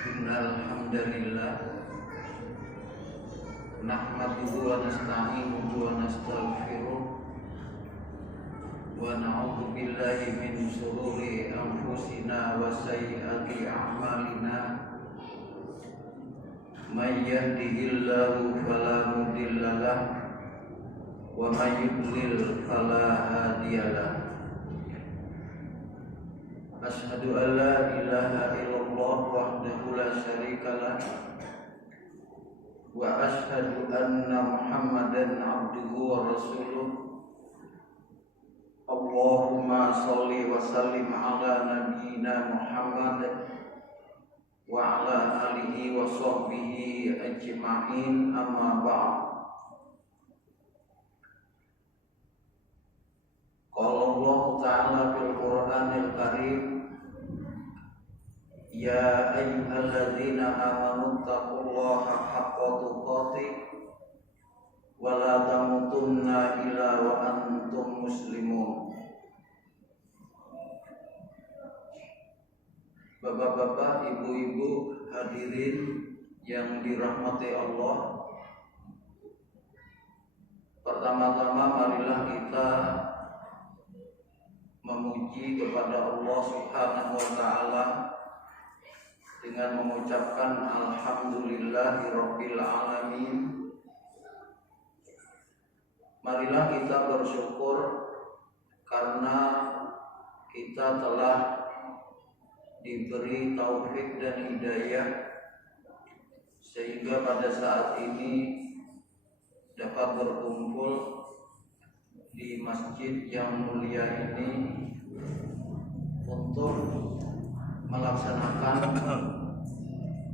Innal hamdalillah nahmaduhu wa nasta'inuhu wa nastaghfiruh wa na'udzu billahi min shururi anfusina wa sayyiati a'malina may yahdihillahu fala mudilla lahu wa may yudlil fala hadiyalah. Asyhadu an la ilaha illallah wahdahu la syarikalah wa asyhadu anna Muhammadan abduhu wa rasuluh. Allahumma sholli wa sallim ala nabiyyina Muhammad wa ala alihi wa sahbihi ajma'in, amma ba'd. Qala Allah Ta'ala fil Qur'anil Karim, ya ayyuhalladzina amanu taqullaha haqqa tuqatih wa la tamutunna illa wa antum muslimun. Bapak-bapak, ibu-ibu, hadirin yang dirahmati Allah, pertama-tama marilah kita memuji kepada Allah Subhanahu wa Ta'ala dengan mengucapkan alhamdulillahirabbil alamin. Marilah kita bersyukur karena kita telah diberi taufik dan hidayah sehingga pada saat ini dapat berkumpul di masjid yang mulia ini untuk melaksanakan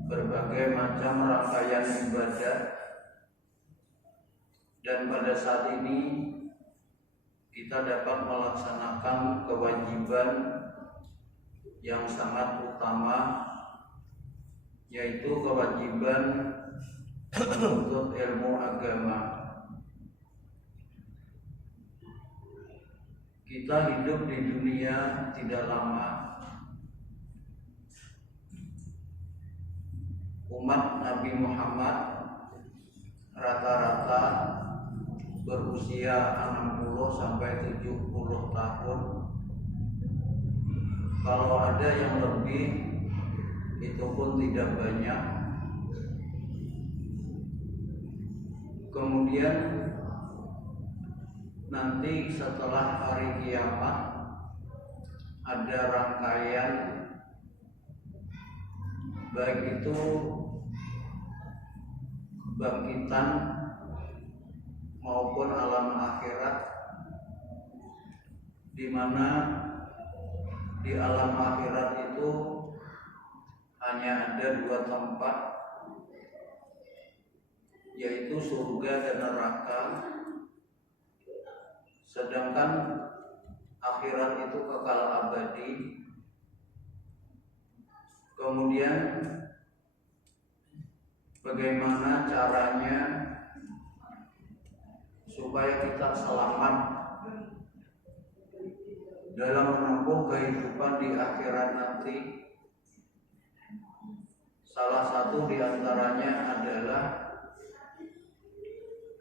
berbagai macam rangkaian ibadah. Dan pada saat ini kita dapat melaksanakan kewajiban yang sangat utama, yaitu kewajiban untuk ilmu agama. Kita hidup di dunia tidak lama. Umat Nabi Muhammad rata-rata berusia 60 sampai 70 tahun. Kalau ada yang lebih, itu pun tidak banyak. Kemudian nanti setelah hari kiamat ada rangkaian, baik itu kebangkitan maupun alam akhirat, di mana di alam akhirat itu hanya ada dua tempat, yaitu surga dan neraka. Sedangkan akhirat itu kekal abadi. Kemudian bagaimana caranya supaya kita selamat dalam menempuh kehidupan di akhirat nanti? Salah satu di antaranya adalah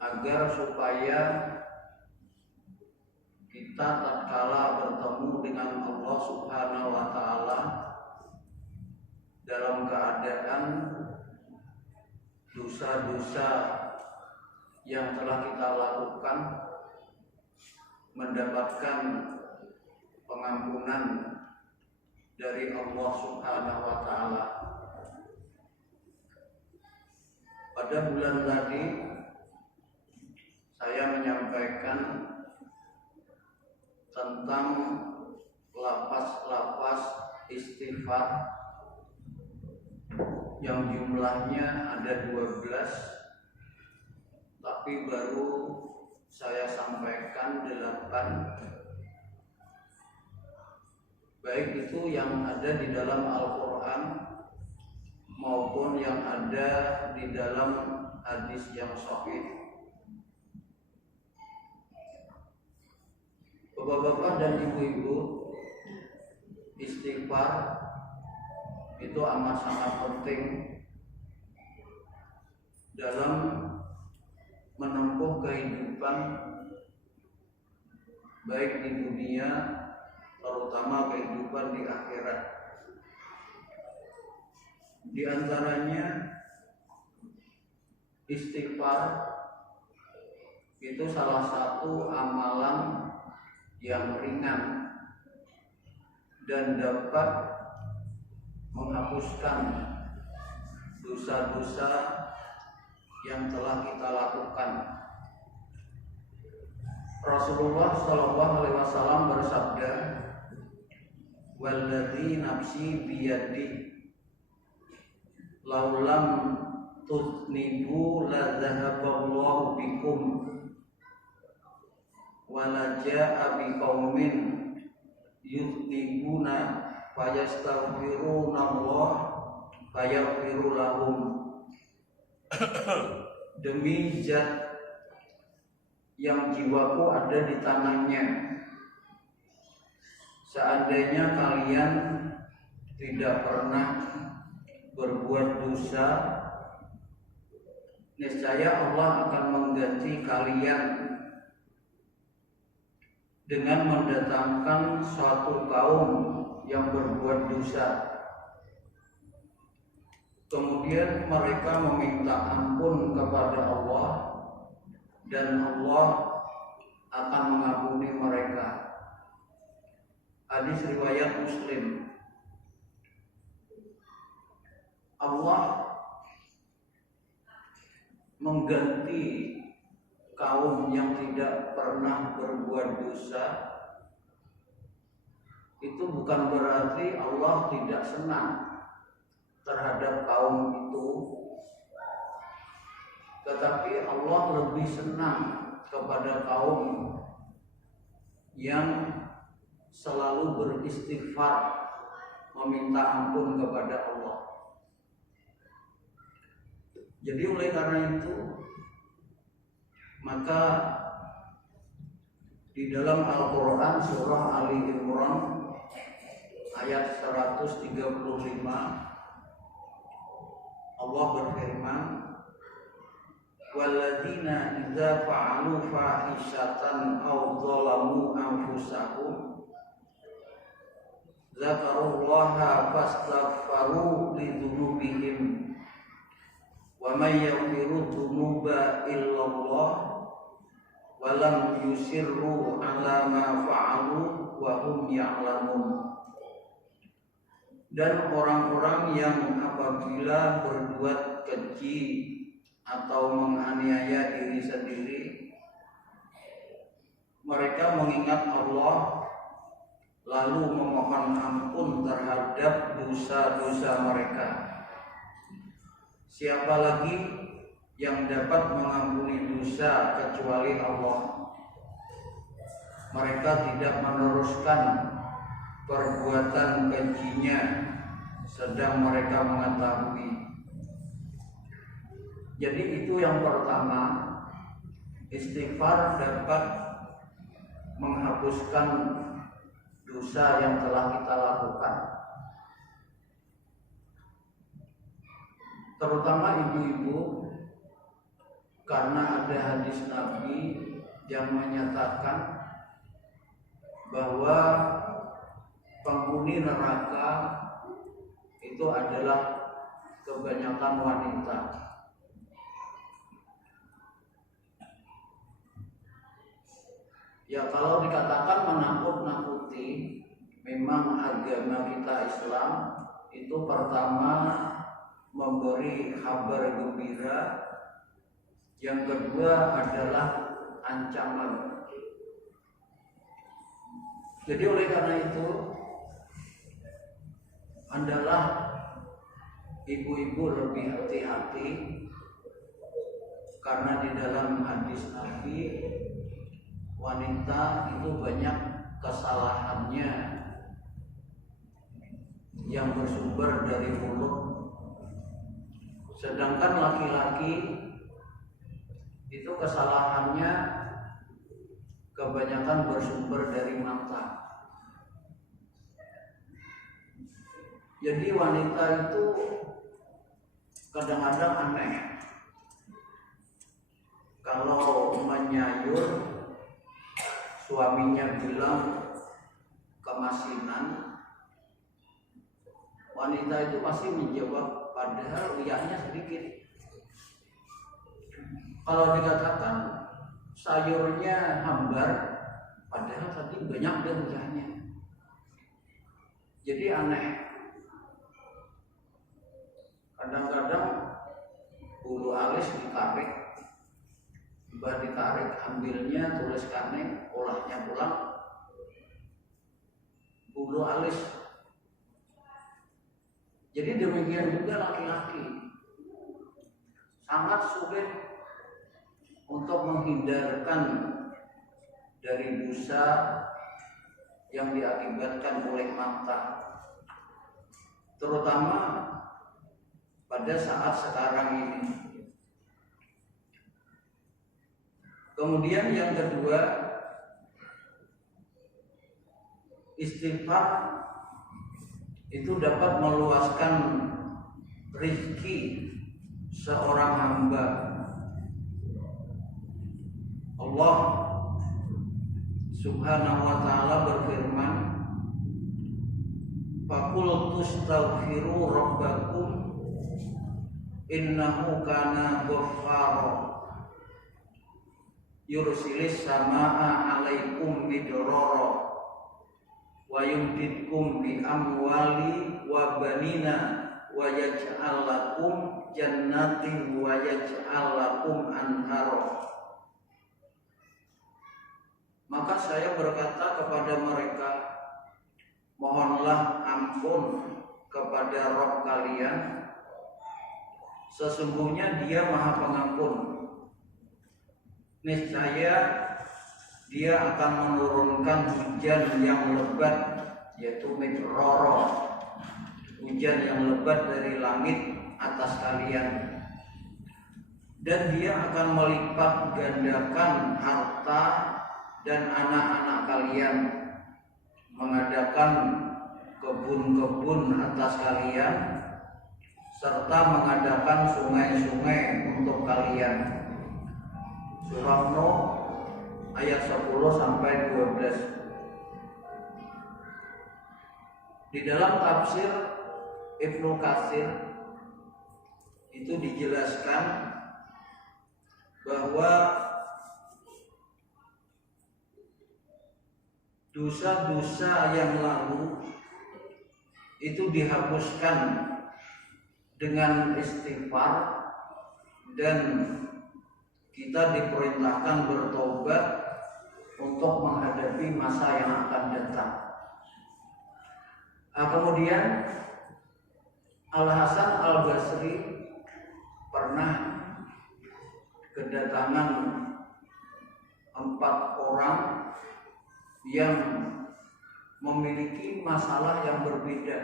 agar supaya kita tatkala bertemu dengan Allah Subhanahu wa Ta'ala dalam keadaan dosa-dosa yang telah kita lakukan mendapatkan pengampunan dari Allah Subhanahu wa Ta'ala. Pada bulan tadi saya menyampaikan tentang lapas-lapas istighfar yang jumlahnya ada 12, tapi baru saya sampaikan 8. Baik itu yang ada di dalam Al-Quran maupun yang ada di dalam hadis yang sahih. Bapak-bapak dan ibu-ibu, istighfar itu amat sangat penting dalam menempuh kehidupan baik di dunia, terutama kehidupan di akhirat. Di antaranya istighfar itu salah satu amalan yang ringan dan dapat menghapuskan dosa-dosa yang telah kita lakukan. Rasulullah SAW bersabda, "Walladzi nafsi biyadi, laulam tudnibu la dhahaballahu bikum, wala jaa biqaumin yudnibuna fayastaghfiruna Allah fayaghfiru lahum." Demi zat yang jiwaku ada di tangannya, seandainya kalian tidak pernah berbuat dosa, niscaya Allah akan mengganti kalian dengan mendatangkan suatu kaum yang berbuat dosa. Kemudian mereka meminta ampun kepada Allah dan Allah akan mengampuni mereka. Hadis riwayat Muslim. Allah mengganti kaum yang tidak pernah berbuat dosa. Itu bukan berarti Allah tidak senang terhadap kaum itu, tetapi Allah lebih senang kepada kaum yang selalu beristighfar, meminta ampun kepada Allah. Jadi oleh karena itu, maka di dalam Al-Quran surah Ali Imran ayat 135 Allah berfirman, "Walladzina idza fa'alu fahishatan aw dzalamu anfusahum dzakarullaha fastaghfaru lidzunubihim wa may yaghfiru dzunuba illallah wa lam yusirru 'ala ma fa'alu wa hum ya'lamun." Dan orang-orang yang apabila berbuat keji atau menganiaya diri sendiri, mereka mengingat Allah lalu memohon ampun terhadap dosa-dosa mereka. Siapa lagi yang dapat mengampuni dosa kecuali Allah? Mereka tidak meneruskan perbuatan kejinya sedang mereka mengetahui. Jadi itu yang pertama, istighfar dapat menghapuskan dosa yang telah kita lakukan. Terutama ibu-ibu, karena ada hadis Nabi yang menyatakan bahwa penghuni neraka itu adalah kebanyakan wanita. Ya kalau dikatakan menakut-nakuti, memang agama kita Islam itu pertama memberi kabar gembira, yang kedua adalah ancaman. Jadi oleh karena itu, adalah ibu-ibu lebih hati-hati, karena di dalam hadis Nabi, wanita itu banyak kesalahannya yang bersumber dari mulut, sedangkan laki-laki itu kesalahannya kebanyakan bersumber dari mata. Jadi wanita itu kadang-kadang aneh. Kalau menyayur, suaminya bilang kemasinan, wanita itu pasti menjawab padahal uyahnya sedikit. Kalau dikatakan sayurnya hambar, padahal tadi banyak dan uyahnya. Jadi aneh. Kadang-kadang bulu alis ditarik, tiba ditarik, ambilnya tuliskannya, olahnya pulang, bulu alis. Jadi demikian juga laki-laki, sangat sulit untuk menghindarkan dari dosa yang diakibatkan oleh mata, terutama pada saat sekarang ini. Kemudian yang kedua, istighfar itu dapat meluaskan rezeki seorang hamba. Allah Subhanahu wa ta'ala berfirman, faqul tastaghfiru rabbakum innahu kana ghaffara yursilis samaa 'alaikum midrara wa yumditkum bi amwali wa banina wa yaj'al lakum jannatin wa yaj'al lakum anhara. Maka saya berkata kepada mereka, mohonlah ampun kepada Rabb kalian, sesungguhnya Dia Maha Pengampun. Niscaya Dia akan menurunkan hujan yang lebat, yaitu midrara, hujan yang lebat dari langit atas kalian, dan Dia akan melipat gandakan harta dan anak-anak kalian, mengadakan kebun-kebun atas kalian, serta mengadakan sungai-sungai untuk kalian. Surah Nuh ayat 10 sampai 12. Di dalam tafsir Ibnu Katsir itu dijelaskan bahwa dosa-dosa yang lalu itu dihapuskan dengan istighfar, dan kita diperintahkan bertobat untuk menghadapi masa yang akan datang. Kemudian Al-Hasan Al-Basri pernah kedatangan 4 orang yang memiliki masalah yang berbeda,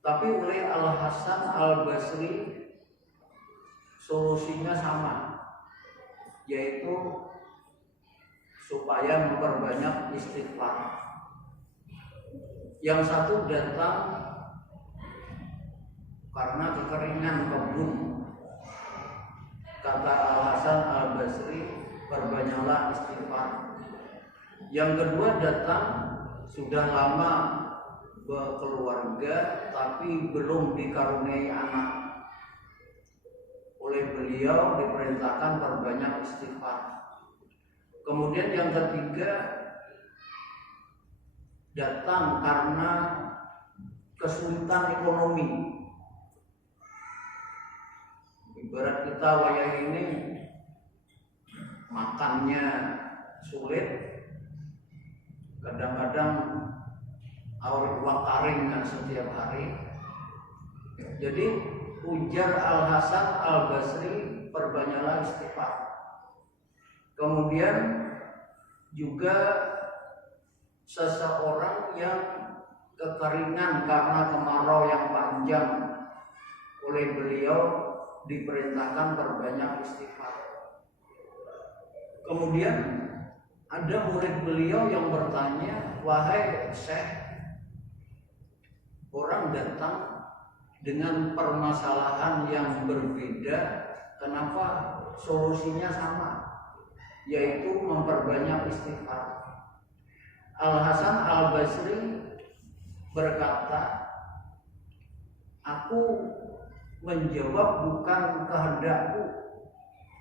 tapi oleh Al-Hasan Al-Basri solusinya sama, yaitu supaya memperbanyak istighfar. Yang satu datang karena kekeringan kebun. Kata Al-Hasan Al-Basri, perbanyaklah istighfar. Yang kedua datang sudah lama berkeluarga tapi belum dikaruniai anak. Oleh beliau diperintahkan perbanyak istighfar. Kemudian yang ketiga datang karena kesulitan ekonomi. Ibarat kita wayah ini makannya sulit, kadang-kadang awet wakaring setiap hari. Jadi ujar Al-Hasan Al-Basri, perbanyaklah istighfar. Kemudian juga seseorang yang kekeringan karena kemarau yang panjang, oleh beliau diperintahkan perbanyak istighfar. Kemudian ada murid beliau yang bertanya, wahai Syekh, orang datang dengan permasalahan yang berbeda, kenapa solusinya sama, yaitu memperbanyak istighfar. Al-Hasan Al-Basri berkata, aku menjawab bukan kehendakku,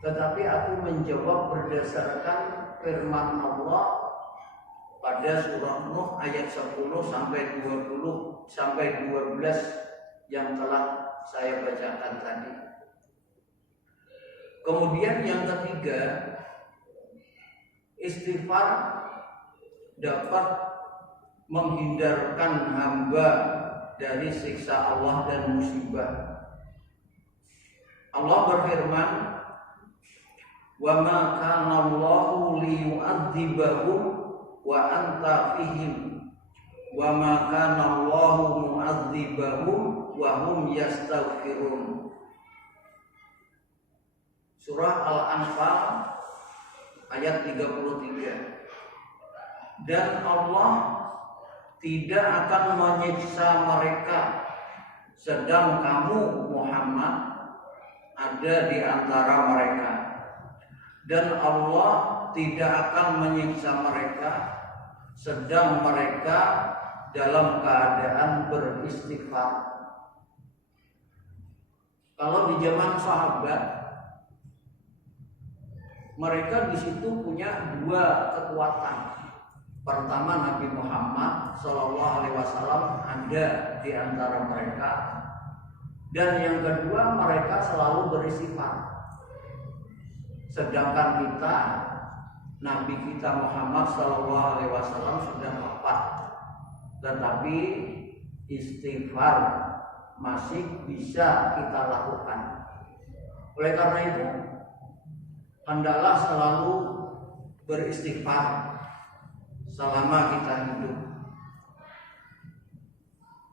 tetapi aku menjawab berdasarkan firman Allah pada surah Nuh ayat 10 sampai 20 sampai 12 yang telah saya bacakan tadi. Kemudian yang ketiga, istighfar dapat menghindarkan hamba dari siksa Allah dan musibah. Allah berfirman, "Wa ma kana Allahu liyu'adzibahum wa anta fihim wa ma kana Allahu mu'adzibahum wa hum yastaghfirun." Surah Al-Anfal ayat 33. Dan Allah tidak akan menyiksa mereka sedang kamu Muhammad ada di antara mereka, dan Allah tidak akan menyiksa mereka sedang mereka dalam keadaan beristighfar. Kalau di zaman sahabat, mereka di situ punya dua kekuatan. Pertama, Nabi Muhammad SAW ada di antara mereka, dan yang kedua, mereka selalu beristighfar. Sedangkan kita, Nabi kita Muhammad SAW sudah wafat, tetapi istighfar masih bisa kita lakukan. Oleh karena itu, hendaklah selalu beristighfar selama kita hidup.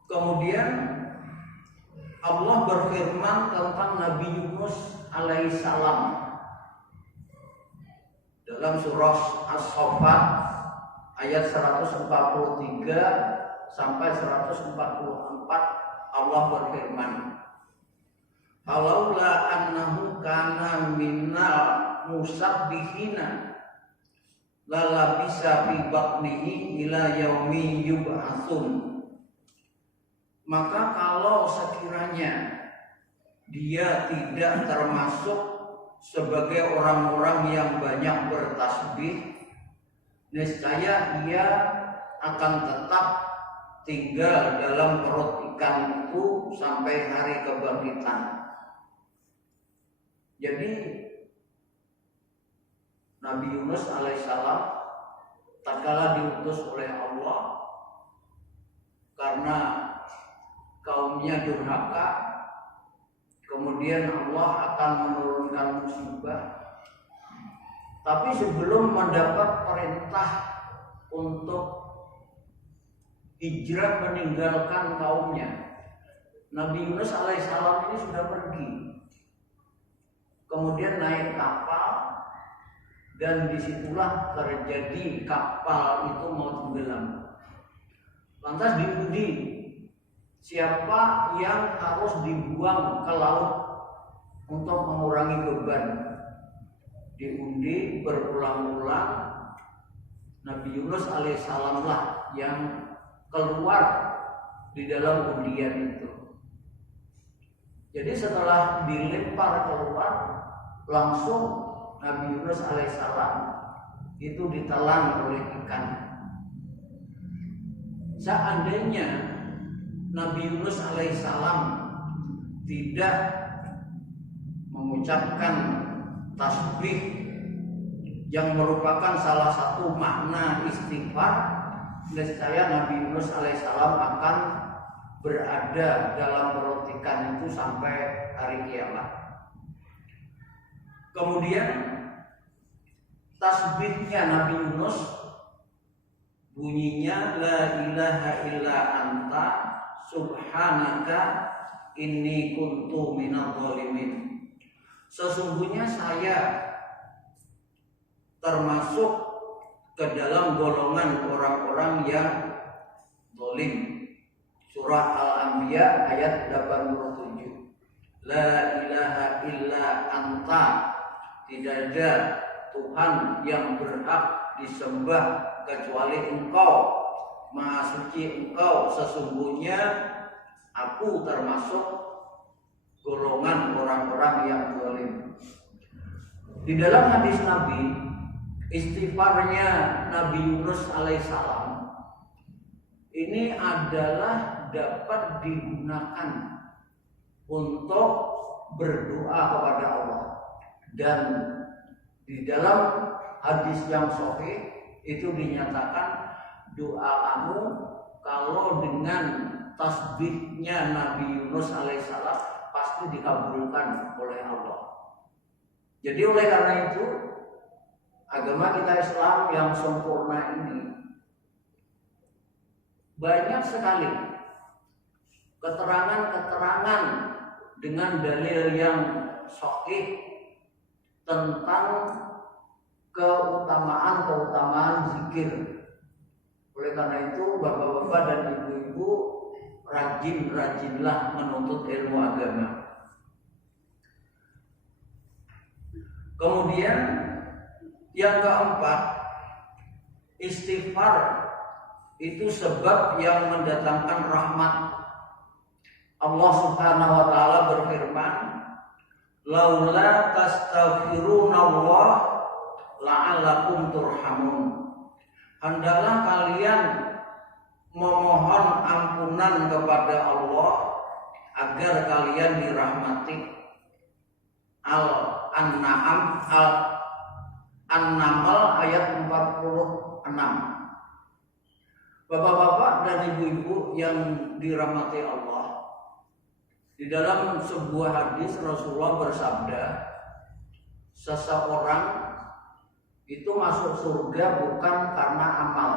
Kemudian Allah berfirman tentang Nabi Yunus alaihissalam dalam surah As-Saffat ayat 143 sampai 144. Allah berfirman, "Falaula annahu kana minnal musabbihina lala bisa fi batnihi ila yaumi yub'atsun." Maka kalau sekiranya dia tidak termasuk sebagai orang-orang yang banyak bertasbih, niscaya ia akan tetap tinggal dalam perut ikan itu sampai hari kebangkitan. Jadi Nabi Yunus alaihissalam tatkala diutus oleh Allah karena kaumnya durhaka, kemudian Allah akan menurunkan musibah. Tapi sebelum mendapat perintah untuk hijrah meninggalkan kaumnya, Nabi Yunus alaihissalam ini sudah pergi, kemudian naik kapal, dan disitulah terjadi kapal itu mau tenggelam. Lantas diundi siapa yang harus dibuang ke laut untuk mengurangi beban. Diundi berulang-ulang, Nabi Yunus alaihissalam lah yang keluar di dalam undian itu. Jadi setelah dilempar keluar, langsung Nabi Yunus alaihissalam itu ditelan oleh ikan. Seandainya Nabi Yunus alaihissalam tidak mengucapkan tasbih yang merupakan salah satu makna istighfar, niscaya Nabi Yunus alaihissalam akan berada dalam perut ikan itu sampai hari kiamat. Kemudian tasbihnya Nabi Yunus bunyinya la ilaha illa anta subhanaka inni kuntu minadh dhalimin. Sesungguhnya saya termasuk ke dalam golongan orang-orang yang zalim. Surah Al-Anbiya ayat 87. La ilaha illa anta, tidak ada Tuhan yang berhak disembah kecuali Engkau. Maha suci Engkau, sesungguhnya aku termasuk golongan orang-orang yang zalim. Di dalam hadis Nabi, istighfarnya Nabi Yunus alaihissalam ini adalah dapat digunakan untuk berdoa kepada Allah. Dan di dalam hadis yang sahih itu dinyatakan doa kamu kalau dengan tasbihnya Nabi Yunus alaihissalam pasti dikabulkan oleh Allah. Jadi oleh karena itu agama kita Islam yang sempurna ini banyak sekali keterangan-keterangan dengan dalil yang sahih tentang keutamaan zikir. Oleh karena itu bapak-bapak dan ibu-ibu rajin-rajinlah menuntut ilmu agama. Kemudian yang keempat, istighfar itu sebab yang mendatangkan rahmat. Allah Subhanahu wa taala berfirman, "Laula tastaghfirunallah la'allakum turhamun." Hendaklah kalian memohon ampunan kepada Allah agar kalian dirahmati. An-Naml ayat 46. Bapak-bapak dan ibu-ibu yang dirahmati Allah, di dalam sebuah hadis Rasulullah bersabda, seseorang itu masuk surga bukan karena amal,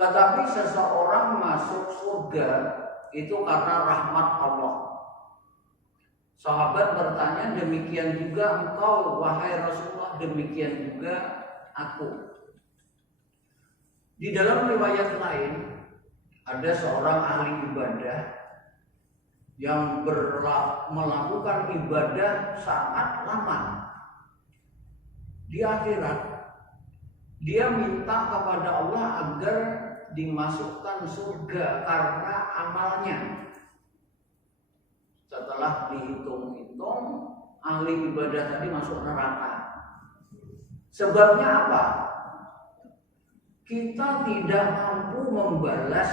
tetapi seseorang masuk surga itu karena rahmat Allah. Sahabat bertanya, demikian juga engkau wahai Rasulullah? Demikian juga aku. Di dalam riwayat lain ada seorang ahli ibadah yang melakukan ibadah sangat lama. Di akhirat dia minta kepada Allah agar dimasukkan surga karena amalnya. Setelah dihitung-hitung, ahli ibadah tadi masuk neraka. Sebabnya apa? Kita tidak mampu membalas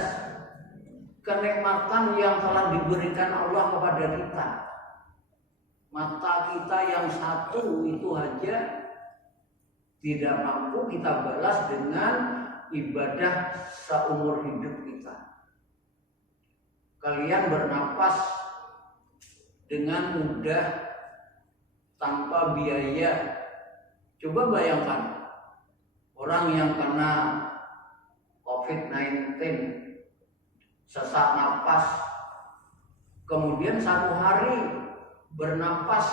kenikmatan yang telah diberikan Allah kepada kita. Mata kita yang satu itu aja tidak mampu kita balas dengan ibadah seumur hidup kita. Kalian bernapas dengan mudah tanpa biaya. Coba bayangkan orang yang kena COVID-19 sesak napas, kemudian 1 hari bernapas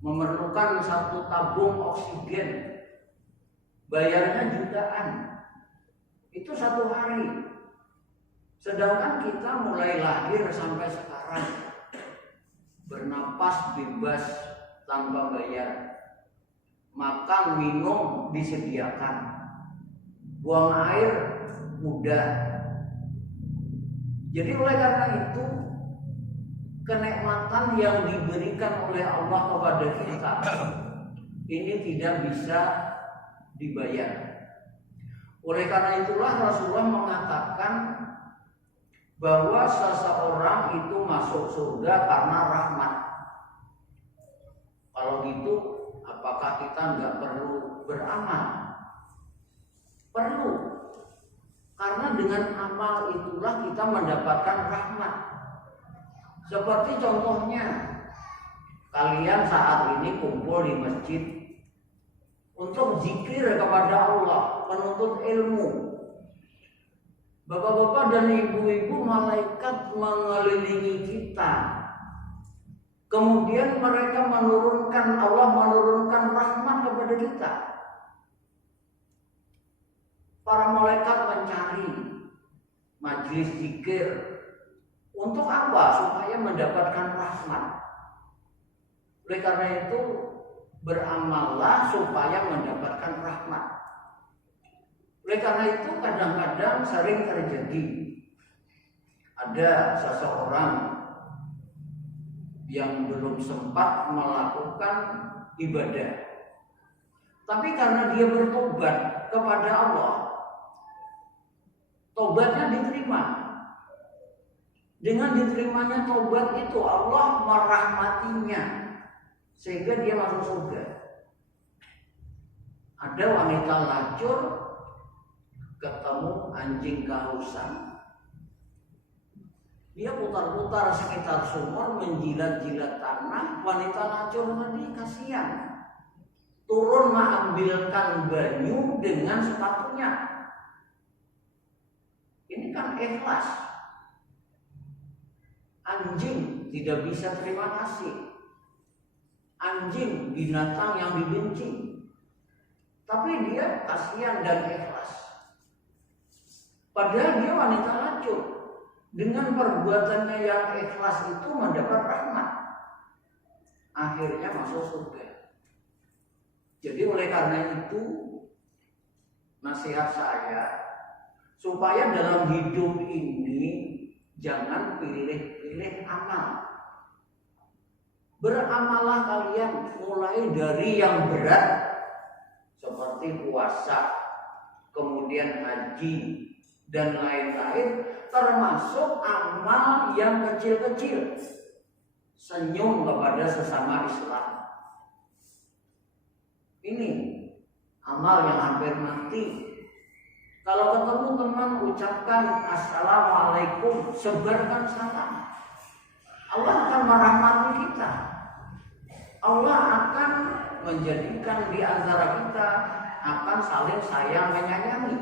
memerlukan 1 tabung oksigen, bayarnya jutaan. Itu 1 hari. Sedangkan kita mulai lahir sampai sekarang bernapas bebas tanpa bayar, makan minum disediakan, buang air mudah. Jadi oleh karena itu kenikmatan yang diberikan oleh Allah kepada kita ini tidak bisa dibayar. Oleh karena itulah Rasulullah mengatakan bahwa seseorang itu masuk surga karena rahmat. Kalau gitu, apakah kita nggak perlu beramal? Perlu, karena dengan amal itulah kita mendapatkan rahmat. Seperti contohnya, kalian saat ini kumpul di masjid untuk zikir kepada Allah, menuntut ilmu. Bapak-bapak dan ibu-ibu, malaikat mengelilingi kita. Kemudian mereka Allah menurunkan rahmat kepada kita. Para malaikat mencari majelis zikir. Untuk apa? Supaya mendapatkan rahmat. Oleh karena itu beramallah supaya mendapatkan rahmat. Oleh karena itu kadang-kadang sering terjadi ada seseorang yang belum sempat melakukan ibadah, tapi karena dia bertobat kepada Allah, tobatnya diterima. Dengan diterimanya tobat itu Allah merahmatinya sehingga dia masuk surga. Ada wanita lacur ketemu anjing kehausan. Dia putar-putar sekitar sumur, menjilat-jilat tanah. Wanita lacur tadi kasihan, turun mengambilkan banyu dengan sepatunya. Ini kan ikhlas. Anjing tidak bisa terima kasih. Anjing binatang yang dibenci, tapi dia kasihan dan ikhlas. Padahal dia wanita lacur. Dengan perbuatannya yang ikhlas itu mendapat rahmat, akhirnya masuk surga. Jadi oleh karena itu nasihat saya supaya dalam hidup ini jangan pilih-pilih amal. Beramallah kalian mulai dari yang berat seperti puasa, kemudian haji dan lain-lain, termasuk amal yang kecil-kecil. Senyum kepada sesama Islam. Ini amal yang hampir mati. Kalau ketemu teman ucapkan assalamualaikum, sebarkan salam. Allah akan merahmati kita. Allah akan menjadikan di antara kita akan saling sayang menyayangi.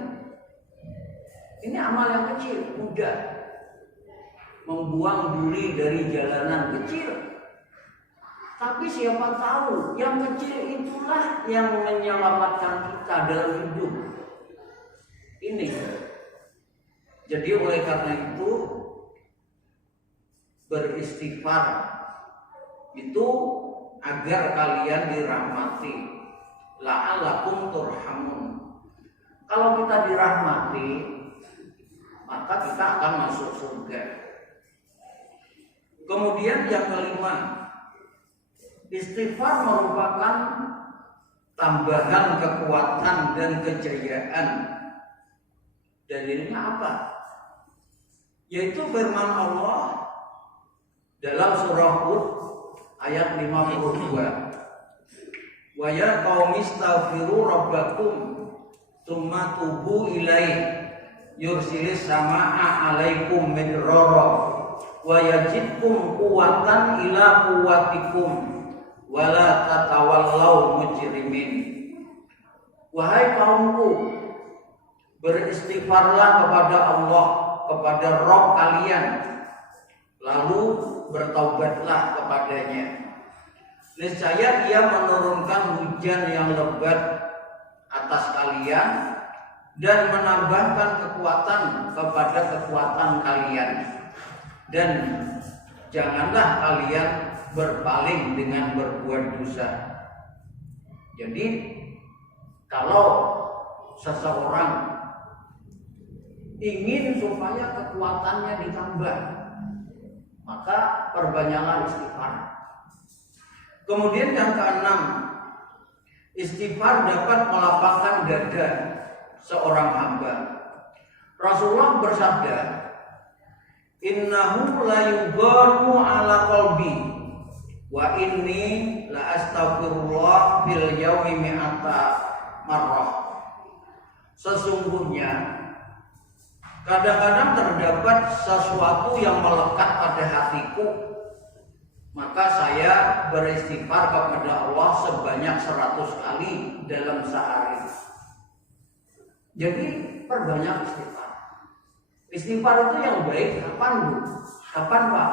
Ini amal yang kecil, mudah. Membuang duri dari jalanan kecil. Tapi siapa tahu yang kecil itulah yang menyelamatkan kita dalam hidup ini. Jadi oleh karena itu beristighfar itu agar kalian dirahmati, la'allakum turhamun. Kalau kita dirahmati, maka kita akan masuk surga. Kemudian yang kelima, istighfar merupakan tambahan kekuatan dan kejayaan. Dalilnya apa? Yaitu firman Allah dalam surah Hud ayat 52. Wa ya qaumi astaghfiru rabbakum tsumma tubu ilaihi yursilis samaa'a 'alaikum midrara wa yazidkum quwwatan ila quwwatikum wa la tatawallaw mujrimin. Wahai kaumku, beristighfarlah kepada Allah, kepada Rabb kalian, lalu bertaubatlah kepadanya. Niscaya Dia menurunkan hujan yang lebat atas kalian dan menambahkan kekuatan kepada kekuatan kalian. Dan janganlah kalian berpaling dengan berbuat dosa. Jadi kalau seseorang ingin supaya kekuatannya ditambah, maka perbanyaklah istighfar. Kemudian yang keenam, istighfar dapat melapangkan dada seorang hamba. Rasulullah bersabda, innahu la yugharu ala qalbi wa inni la astaghfirullah fil yaumi mi'ata marrah. Sesungguhnya kadang-kadang terdapat sesuatu yang melekat pada hatiku, maka saya beristighfar kepada Allah sebanyak 100 kali dalam sehari. Jadi perbanyak istighfar. Istighfar itu yang baik kapan, Bu? Kapan, Pak?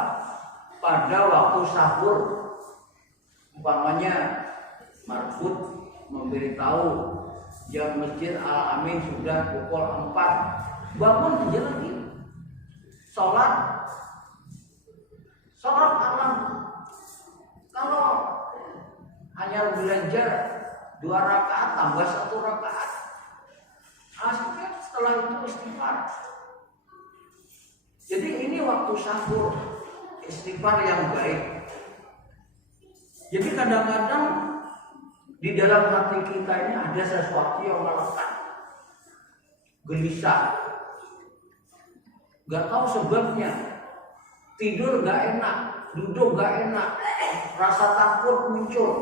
Pada waktu sahur. Umpamanya marbut memberitahu jam masjid Al-Amin sudah pukul 4. Bangun aja lagi. sholat alam. Kalau hanya belajar 2 rakaat tambah 1 rakaat, akhirnya setelah itu istighfar. Jadi ini waktu sahur, istighfar yang baik. Jadi kadang-kadang di dalam hati kita ini ada sesuatu yang melekat, gelisah, gak tahu sebabnya. Tidur gak enak, duduk gak enak, rasa takut muncul.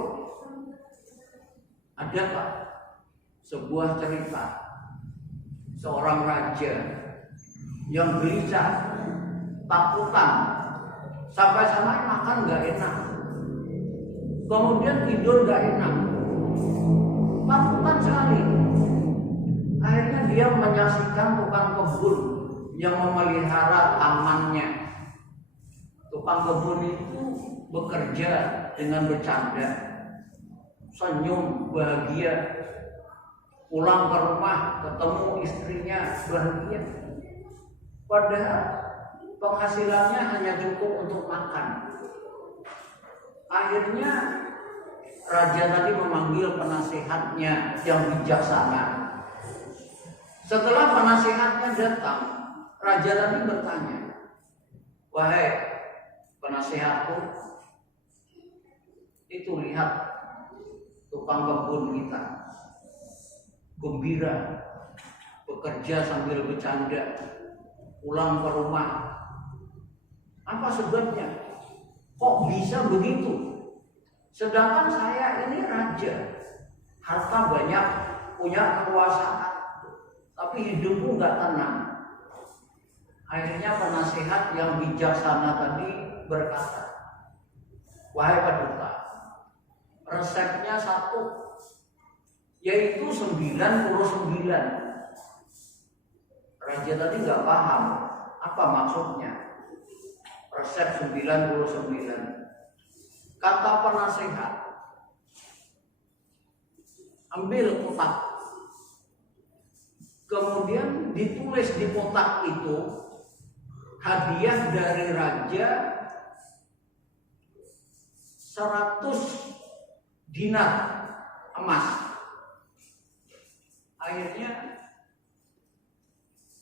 Ada Pak, sebuah cerita seorang raja yang gelisah, takutan, sampai makan gak enak, kemudian tidur gak enak, takutan sekali. Akhirnya dia menyaksikan tukang kebun yang memelihara tamannya. Tukang kebun itu bekerja dengan bercanda, senyum, bahagia. Pulang ke rumah ketemu istrinya bahagia. Padahal penghasilannya hanya cukup untuk makan. Akhirnya raja tadi memanggil penasehatnya yang bijaksana. Setelah penasehatnya datang, raja tadi bertanya, "Wahai penasehatku, itu lihat tukang kebun kita gembira, bekerja sambil bercanda, pulang ke rumah. Apa sebabnya? Kok bisa begitu? Sedangkan saya ini raja, harta banyak, punya kekuasaan, tapi hidupku nggak tenang." Akhirnya penasehat yang bijaksana tadi berkata, "Wahai Paduka, resepnya satu, yaitu 99." Raja tadi nggak paham apa maksudnya resep 99. Kata penasehat, "Ambil kotak, kemudian ditulis di kotak itu hadiah dari raja 100 dinar emas." Akhirnya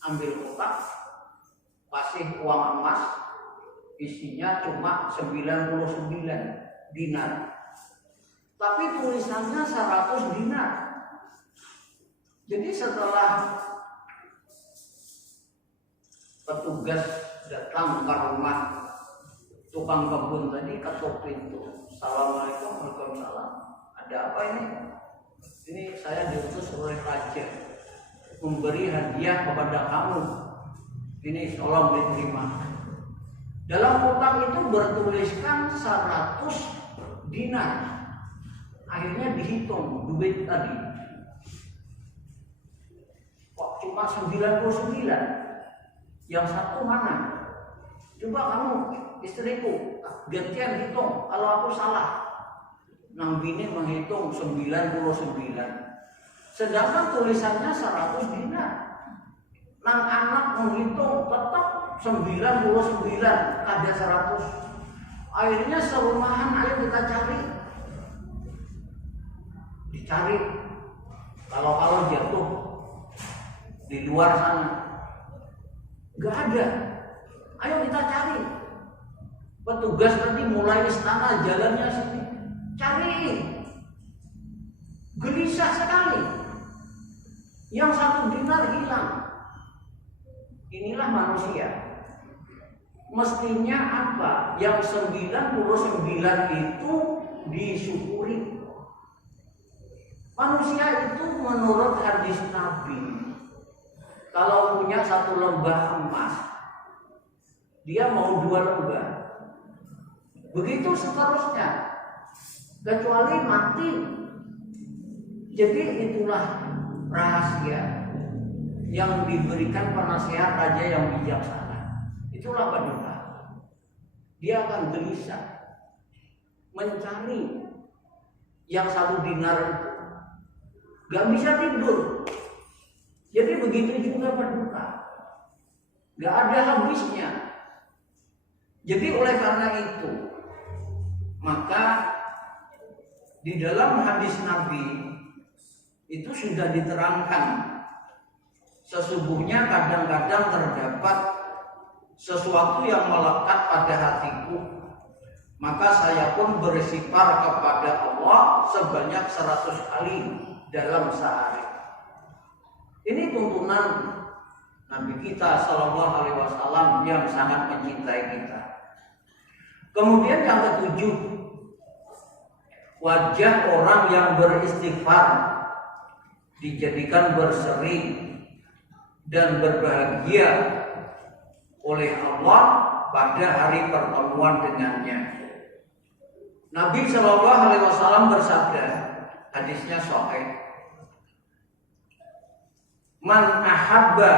ambil kotak, kasih uang emas, isinya cuma 99 dinar, tapi tulisannya 100 dinar. Jadi setelah petugas datang ke rumah tukang kebun tadi, ketuk pintu, "Assalamualaikum." "Waalaikumsalam." "Ada apa ini?" "Ini saya diutus oleh raja memberi hadiah kepada kamu. Ini tolong diterima." Dalam kotak itu bertuliskan 100 dinar. Akhirnya dihitung duit tadi, kok cuma 99? Yang satu mana? Coba kamu, istriku, gantian hitung kalau aku salah. Nang bini menghitung 99, sedangkan tulisannya 100 dinar. Nang anak menghitung tetap 99, ada 100. Akhirnya serumahan, ayo kita cari. Dicari, kalau jatuh di luar sana, nggak ada. Ayo kita cari. Petugas tadi mulai istana, jalannya sini, cari. Gelisah sekali. Yang 1 dinar hilang. Inilah manusia. Mestinya apa? Yang 99 itu disyukuri. Manusia itu menurut hadis Nabi, kalau punya 1 lembah emas, dia mau 2 lembah. Begitu seterusnya, kecuali mati. Jadi itulah rahasia yang diberikan penasehat raja yang bijaksana. Itulah Paduka. Dia akan gelisah mencari yang 1 dinar itu. Gak bisa tidur. Jadi begitu juga Paduka. Gak ada habisnya. Jadi oleh karena itu, maka di dalam hadis Nabi itu sudah diterangkan, sesungguhnya kadang-kadang terdapat sesuatu yang melekat pada hatiku, maka saya pun beristighfar kepada Allah sebanyak 100 kali dalam sehari. Ini tuntunan Nabi kita Shallallahu Alaihi Wasallam yang sangat mencintai kita. Kemudian yang ketujuh, wajah orang yang beristighfar dijadikan berseri dan berbahagia oleh Allah pada hari pertemuan dengannya. Nabi Shallallahu Alaihi Wasallam bersabda, hadisnya sahih, man ahabba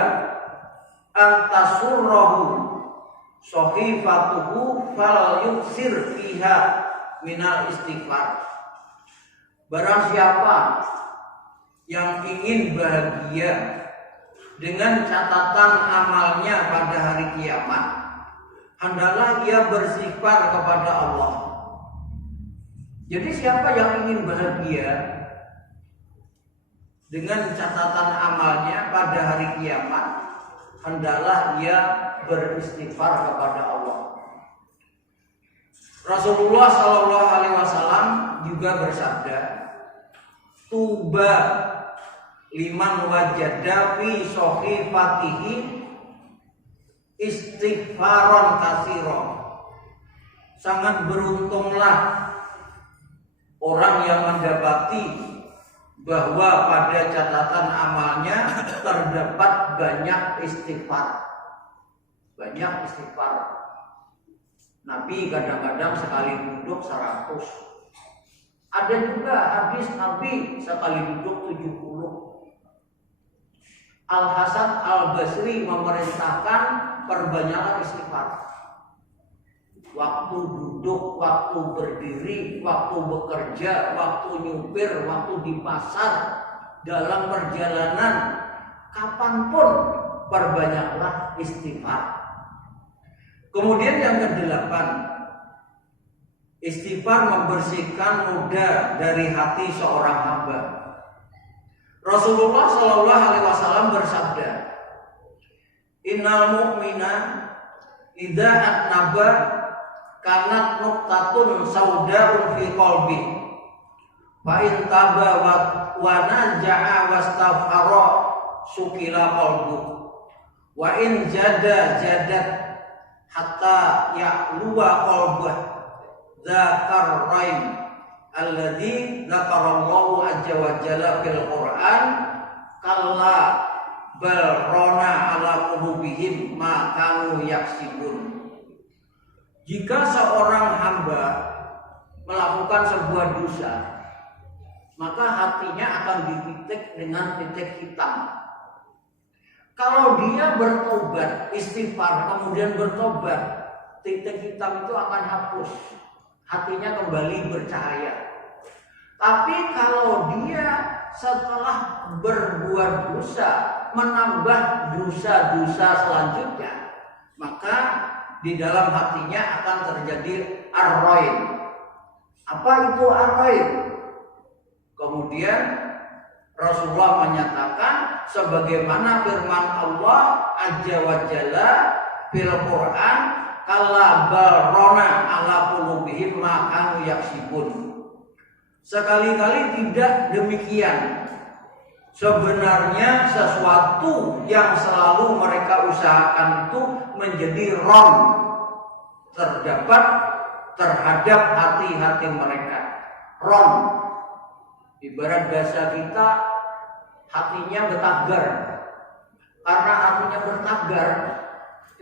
an tasurrahu sahifatuhu fal yuksir fiha minal istighfar. Barang siapa yang ingin bahagia dengan catatan amalnya pada hari kiamat, hendaklah ia beristighfar kepada Allah. Jadi siapa yang ingin bahagia dengan catatan amalnya pada hari kiamat, hendaklah ia beristighfar kepada Allah. Rasulullah Shallallahu Alaihi Wasallam juga bersabda, tuba liman wajada fi sahifatihi istighfaron katsira. Sangat beruntunglah orang yang mendapati bahwa pada catatan amalnya terdapat banyak istighfar. Banyak istighfar. Nabi kadang-kadang sekali duduk 100. Ada juga hadis Nabi sekali duduk 70. Al-Hasan Al-Basri memerintahkan perbanyaklah istighfar. Waktu duduk, waktu berdiri, waktu bekerja, waktu nyupir, waktu di pasar, dalam perjalanan, kapanpun perbanyaklah istighfar. Kemudian yang ke-8, istighfar membersihkan noda dari hati seorang hamba. Rasulullah Shallallahu Alaihi Wasallam bersabda, innal mu'mina idza atnaba kanat nuqtatun saudaun fi qalbi fa in taba wa naja'a wastaghfara sukila qalbu wa in jadat hatta ya'luwa qalbah dzakar raim alladzi dzakarallahu azza wa jalla fil Qur'an kalla bal rona ala qulubihim ma kanu yaksibun. Jika seorang hamba melakukan sebuah dosa, maka hatinya akan dititik dengan titik hitam. Kalau dia bertobat, istighfar, kemudian bertobat, titik hitam itu akan hapus. Hatinya kembali bercahaya. Tapi kalau dia setelah berbuat dosa, menambah dosa-dosa selanjutnya, maka di dalam hatinya akan terjadi ar-rain. Apa itu ar-rain? Kemudian Rasulullah menyatakan sebagaimana firman Allah Azza wa Jalla fil Quran, kalla bal rona ala qulubihim ma kanu yaksibun. Sekali-kali tidak demikian. Sebenarnya sesuatu yang selalu mereka usahakan itu menjadi ron terhadap hati-hati mereka. Ron, ibarat bahasa kita, hatinya bertagar. Karena hatinya bertagar,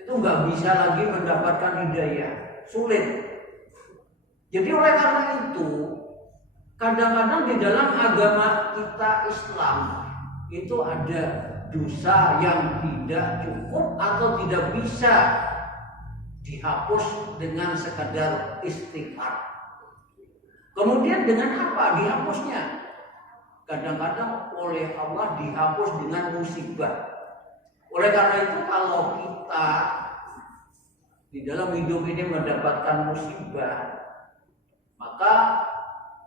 itu nggak bisa lagi mendapatkan hidayah, sulit. Jadi oleh karena itu, kadang-kadang di dalam agama kita Islam itu ada dosa yang tidak cukup atau tidak bisa dihapus dengan sekadar istighfar. Kemudian dengan apa dihapusnya? Kadang-kadang oleh Allah dihapus dengan musibah. Oleh karena itu kalau kita di dalam hidup ini mendapatkan musibah, maka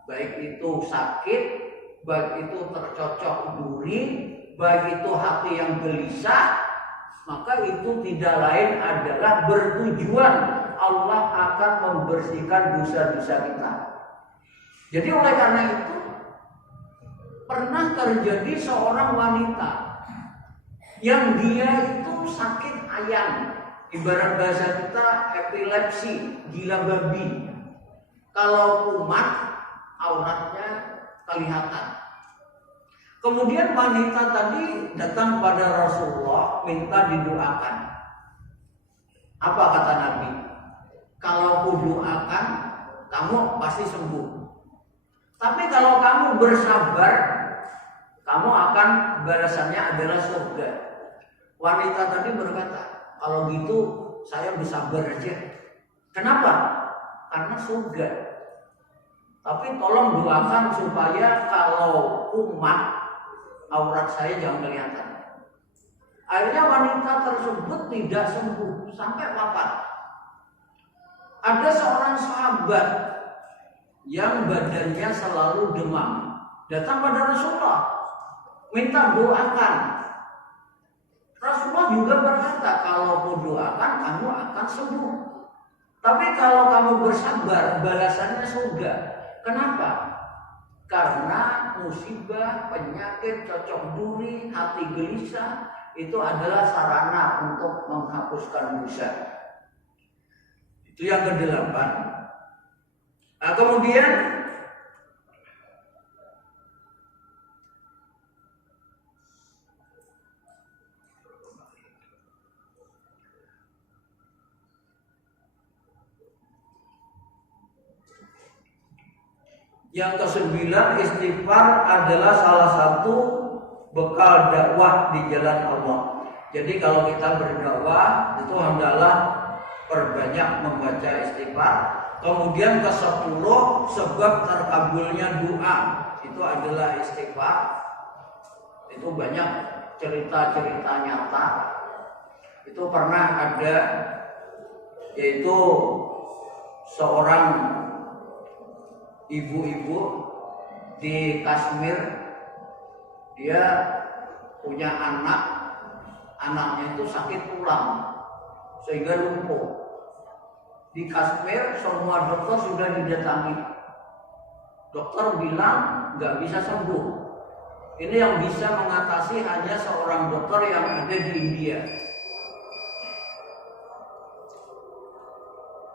baik itu sakit, baik itu tercocok duri, baik itu hati yang gelisah, maka itu tidak lain adalah bertujuan Allah akan membersihkan dosa-dosa kita. Jadi oleh karena itu pernah terjadi seorang wanita yang dia itu sakit ayam, ibarat bahasa kita epilepsi, gila babi. Kalau kumat auratnya kelihatan. Kemudian wanita tadi datang pada Rasulullah minta didoakan. Apa kata Nabi? Kalau kudoakan kamu pasti sembuh. Tapi kalau kamu bersabar, kamu akan balasannya adalah surga. Wanita tadi berkata, kalau gitu saya bersabar aja. Kenapa? Karena surga. Tapi tolong doakan supaya kalau kumat aurat saya jangan kelihatan. Akhirnya wanita tersebut tidak sembuh sampai wafat. Ada seorang sahabat yang badannya selalu demam, datang pada Rasulullah minta doakan. Rasulullah juga berkata, kalau mau doakan kamu akan sembuh. Tapi kalau kamu bersabar, balasannya surga. Kenapa? Karena musibah, penyakit, cocok duri, hati gelisah itu adalah sarana untuk menghapuskan dosa. Itu yang ke-8. Nah, kemudian yang ke-9, istighfar adalah salah satu bekal dakwah di jalan Allah. Jadi kalau kita berdakwah itu hendaklah perbanyak membaca istighfar. Kemudian ke-10, sebab terkabulnya doa itu adalah istighfar. Itu banyak cerita-cerita nyata. Itu pernah ada, yaitu seorang ibu-ibu di Kashmir. Dia punya anaknya itu sakit tulang sehingga lumpuh. Di Kashmir semua dokter sudah didatangi. Dokter bilang nggak bisa sembuh. Ini yang bisa mengatasi hanya seorang dokter yang ada di India.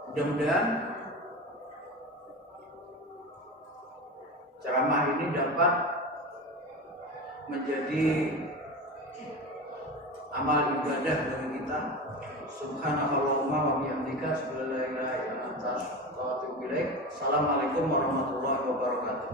Mudah-mudahan ceramah ini dapat menjadi amal ibadah bagi kita. Subhanallahumma wa bihamdika, asyhadu an la ilaha illa anta, astaghfiruka wa atubu ilaik. Assalamualaikum warahmatullahi wabarakatuh.